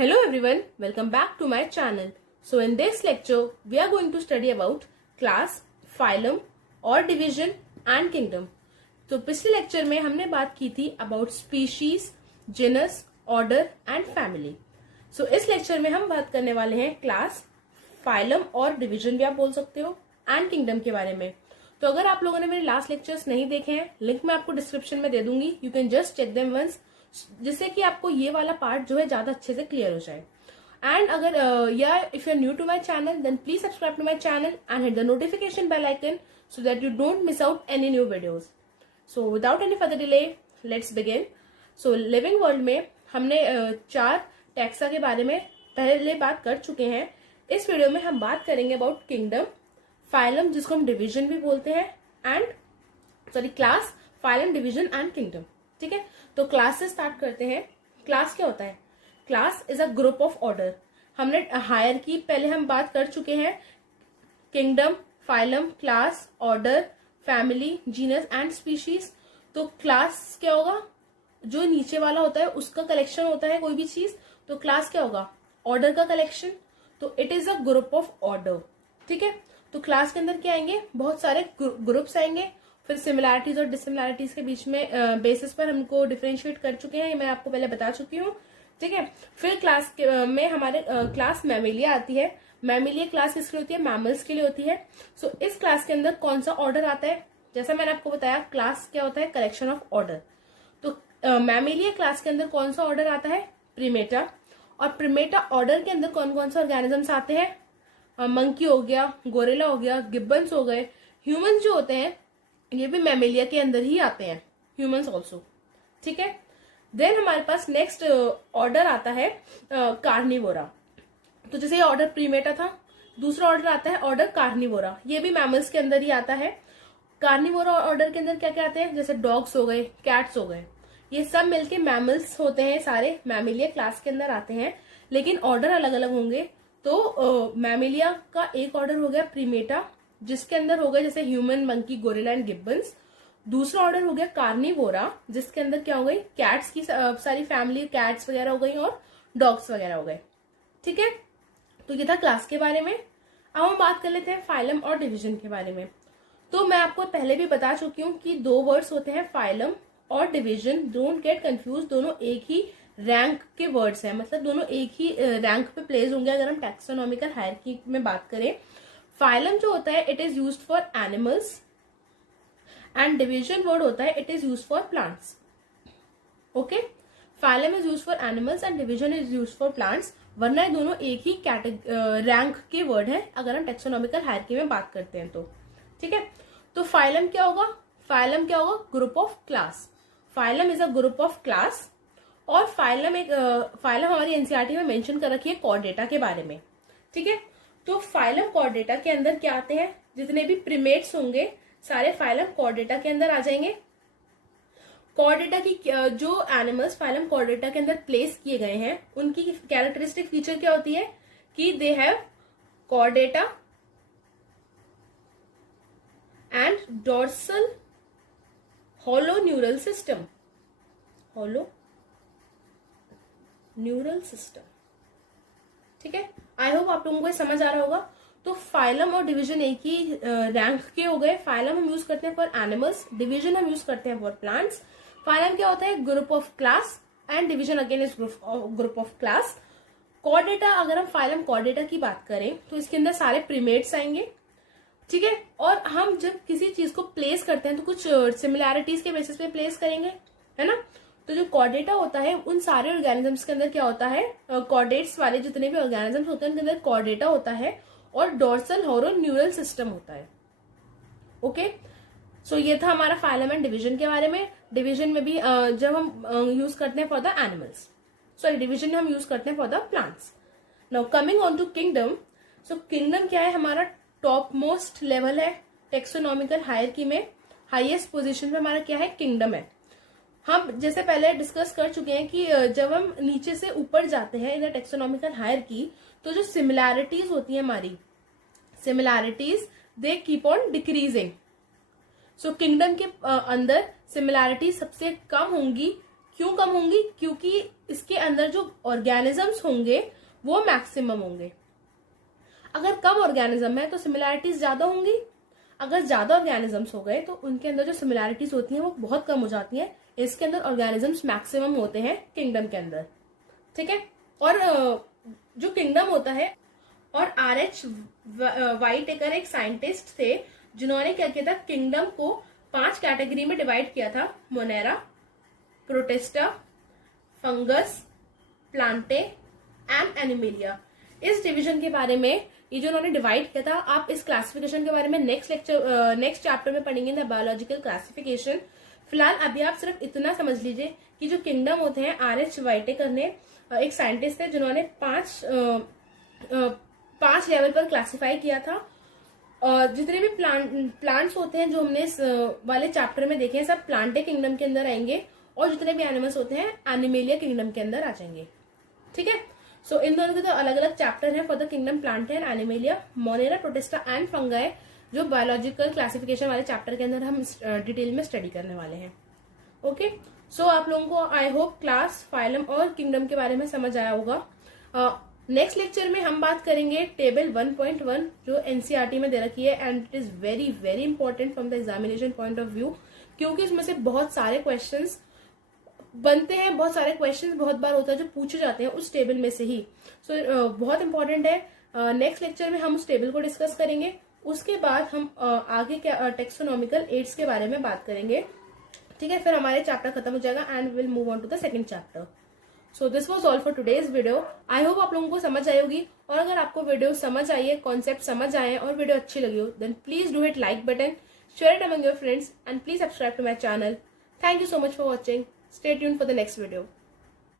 Hello everyone, welcome back to my channel. So in this lecture, we are going to study about class, phylum और division and kingdom. तो पिछले lecture में हमने बात की थी about species, genus, order and family. So इस lecture में हम बात करने वाले हैं class, phylum और division भी आप बोल सकते हो and kingdom के बारे में. तो अगर आप लोगों ने मेरे लास्ट लेक्चर्स नहीं देखे हैं, लिंक मैं आपको डिस्क्रिप्शन में दे दूंगी. You can just check them once, जिससे कि आपको ये वाला पार्ट जो है ज्यादा अच्छे से क्लियर हो जाए. एंड अगर या if you are new to my channel then please subscribe to my channel and hit the notification bell icon so that you don't miss out any new videos. So without any further delay let's begin. So living world में हमने 4 taxa के बारे में पहले बात कर चुके हैं. इस वीडियो में हम बात करेंगे अबाउट किंगडम, फाइलम जिसको हम डिवीजन भी बोलते हैं, and class, phylum, division and kingdom. ठीक है, तो क्लास से स्टार्ट करते हैं. क्लास क्या होता है? Class is a group of order. हमने हायरार्की पहले हम बात कर चुके हैं. Kingdom, phylum, class, order, family, genus and species. तो क्लास क्या होगा? जो नीचे वाला होता है उसका कलेक्शन होता है कोई भी चीज. तो क्लास क्या होगा? ऑर्डर का कलेक्शन. तो it is a group of order. ठीक है, तो क्लास के अंदर क्या आएंगे? बहुत सारे ग्रुप्स आएंगे. फिर सिमिलैरिटीज और डिसिमिलैरिटीज के बीच में बेसिस पर हमको डिफरेंशिएट कर चुके हैं, मैं आपको पहले बता चुकी हूँ. ठीक है, फिर क्लास में हमारे क्लास मैमिलिया आती है. मैमिलिया क्लास किसके लिए होती है? मैमल्स के लिए होती है. सो इस क्लास के अंदर कौन सा ऑर्डर आता है? जैसा मैंने आपको बताया, क्लास क्या होता है? Collection of order. तो मैमिलिया क्लास के अंदर कौन सा ऑर्डर आता है? प्रीमेटा. और प्रीमेटा ऑर्डर के अंदर कौन कौन से ऑर्गेनिजम्स आते हैं? मंकी हो गया, गोरिल्ला हो गया, गिब्बन्स हो गए. ह्यूमंस जो होते हैं ये भी मैमिलिया के अंदर ही आते हैं, ह्यूमंस ऑल्सो. ठीक है, देन हमारे पास नेक्स्ट ऑर्डर आता है कार्निवोरा. तो जैसे ये ऑर्डर प्रीमेटा था, दूसरा ऑर्डर आता है ऑर्डर कार्निवोरा. ये भी मैमल्स के अंदर ही आता है. कार्निवोरा ऑर्डर के अंदर क्या क्या आते हैं? जैसे डॉग्स हो गए, कैट्स हो गए, ये सब मिलके मैमल्स होते हैं. सारे मैमिलिया क्लास के अंदर आते हैं, लेकिन ऑर्डर अलग अलग होंगे. तो मैमिलिया का एक ऑर्डर हो गया प्रीमेटा, जिसके अंदर हो गए जैसे human, monkey, gorilla and gibbons. दूसरा ऑर्डर हो गया कार्निवोरा, जिसके अंदर क्या हो गई? कैट्स की सारी फैमिली, कैट्स वगैरह हो गई और डॉग्स वगैरह हो गए. ठीक है, तो ये था क्लास के बारे में. अब हम बात कर लेते हैं फाइलम और डिवीजन के बारे में. तो मैं आपको पहले भी बता चुकी हूँ कि 2 वर्ड्स होते हैं, फाइलम और डिवीजन. डोंट गेट कंफ्यूज, दोनों एक ही रैंक के वर्ड्स हैं, मतलब दोनों एक ही रैंक पे प्लेस होंगे अगर हम टैक्सोनॉमिकल हायरार्की में बात करें. फाइलम जो होता है it is used for animals and division word होता है it is used for plants. Okay, phylum is used for animals and division is used for plants. वरना ये दोनों एक ही रैंक के वर्ड है अगर हम टैक्सोनॉमिकल हायरार्की में बात करते हैं तो. ठीक है, तो फाइलम क्या होगा? फाइलम क्या होगा? Group of class. Phylum is a group of class. और फाइलम फाइलम हमारी एनसीईआरटी में मेंशन कर रखी है कॉर्डेटा के बारे में. ठीक है, तो फाइलम कॉर्डेटा के अंदर क्या आते हैं? जितने भी प्रीमेट्स होंगे सारे फाइलम कॉर्डेटा के अंदर आ जाएंगे. कॉर्डेटा की जो एनिमल्स फाइलम कॉर्डेटा के अंदर प्लेस किए गए हैं उनकी कैरेक्टरिस्टिक फीचर क्या होती है? कि they have Chordata and dorsal hollow neural system. Hollow neural system. ठीक है, आई होप आप लोगों को समझ आ रहा होगा. तो फाइलम और डिवीजन एक ही रैंक के हो गए. फाइलम हम यूज करते हैं फॉर एनिमल्स, डिवीजन हम यूज करते हैं फॉर प्लांट्स. फाइलम क्या होता है? Group of class and division again is group of class. Chordata, अगर हम फाइलम कॉर्डेटा की बात करें तो इसके अंदर सारे प्रीमेट्स आएंगे. ठीक है, और हम जब किसी चीज को प्लेस करते हैं तो कुछ सिमिलैरिटीज के बेसिस पे प्लेस करेंगे, है ना. तो जो कॉर्डेटा होता है उन सारे ऑर्गेनिजम्स के अंदर क्या होता है? कॉर्डेट्स वाले जितने भी ऑर्गेनिजम्स होते हैं उनके अंदर कॉर्डेटा होता है और डोर्सल हॉलो न्यूरल सिस्टम होता है. ओके, सो ये था हमारा फाइलम एंड डिवीजन के बारे में. डिवीजन में भी जब हम यूज करते हैं फॉर द एनिमल्स, डिवीजन में हम यूज करते हैं for the plants. Now coming on to kingdom. So kingdom क्या है? हमारा टॉप मोस्ट लेवल है टेक्सोनॉमिकल हायरार्की में. हाईएस्ट पोजीशन पे हमारा क्या है? किंगडम है. हम जैसे पहले डिस्कस कर चुके हैं कि जब हम नीचे से ऊपर जाते हैं इन टेक्सोनॉमिकल हायरार्की तो जो सिमिलैरिटीज होती है हमारी, similarities they keep on decreasing. So kingdom के अंदर सिमिलैरिटी सबसे कम होंगी. क्यों कम होंगी? क्योंकि इसके अंदर जो ऑर्गेनिजम्स होंगे वो मैक्सिमम होंगे। अगर कम ऑर्गेनिज्म है तो सिमिलैरिटीज ज्यादा होंगी, अगर ज्यादा ऑर्गेनिजम्स हो गए तो उनके अंदर जो सिमिलैरिटीज होती हैं वो बहुत कम हो जाती हैं। इसके अंदर ऑर्गेनिजम्स मैक्सिमम होते हैं किंगडम के अंदर, ठीक है। और जो किंगडम होता है, और R.H. वाइटेकर एक साइंटिस्ट थे जिन्होंने क्या किया था, किंगडम को 5 कैटेगरी में डिवाइड किया था, Monera, protista, fungus, Plantae and animalia. इस डिवीजन के बारे में ये जो उन्होंने डिवाइड किया था, आप इस क्लासिफिकेशन के बारे में नेक्स्ट चैप्टर में पढ़ेंगे, द बायोलॉजिकल क्लासिफिकेशन। फिलहाल अभी आप सिर्फ इतना समझ लीजिए कि जो किंगडम होते हैं, R.H. वाइटेकर ने एक साइंटिस्ट थे जिन्होंने 5 लेवल पर क्लासिफाई किया था। जितने भी प्लांट्स होते हैं जो हमने इस वाले चैप्टर में देखे हैं, सब प्लांटे किंगडम के अंदर आएंगे, और जितने भी एनिमल्स होते हैं एनिमेलिया किंगडम के अंदर आ जाएंगे, ठीक है। सो इन दोनों के तो अलग अलग चैप्टर हैं for the kingdom Plantae and animalia, Monera, protista and fungi, जो बायोलॉजिकल क्लासिफिकेशन वाले चैप्टर के अंदर हम डिटेल में स्टडी करने वाले हैं। ओके, सो आप लोगों को आई होप क्लास, फाइलम और किंगडम के बारे में समझ आया होगा। नेक्स्ट लेक्चर में हम बात करेंगे टेबल 1.1 जो एनसीईआरटी में दे रखी है, and it is very very important from the examination point of view, क्योंकि इसमें से बहुत सारे क्वेश्चंस बनते हैं, बहुत सारे क्वेश्चंस बहुत बार होता है जो पूछे जाते हैं उस टेबल में से ही। सो बहुत इंपॉर्टेंट है। नेक्स्ट लेक्चर में हम उस टेबल को डिस्कस करेंगे, उसके बाद हम आगे क्या टेक्सोनॉमिकल एड्स के बारे में बात करेंगे, ठीक है। फिर हमारे चैप्टर खत्म हो जाएगा and will move on to the second chapter. So this was all for today's video. I hope आप लोगों को समझ आई होगी, और अगर आपको वीडियो समझ आई है, कॉन्सेप्ट समझ आए और वीडियो अच्छी लगी हो, then please do hit like button, share it among your friends and please subscribe to my channel. Thank you so much for watching. Stay tuned for the next video.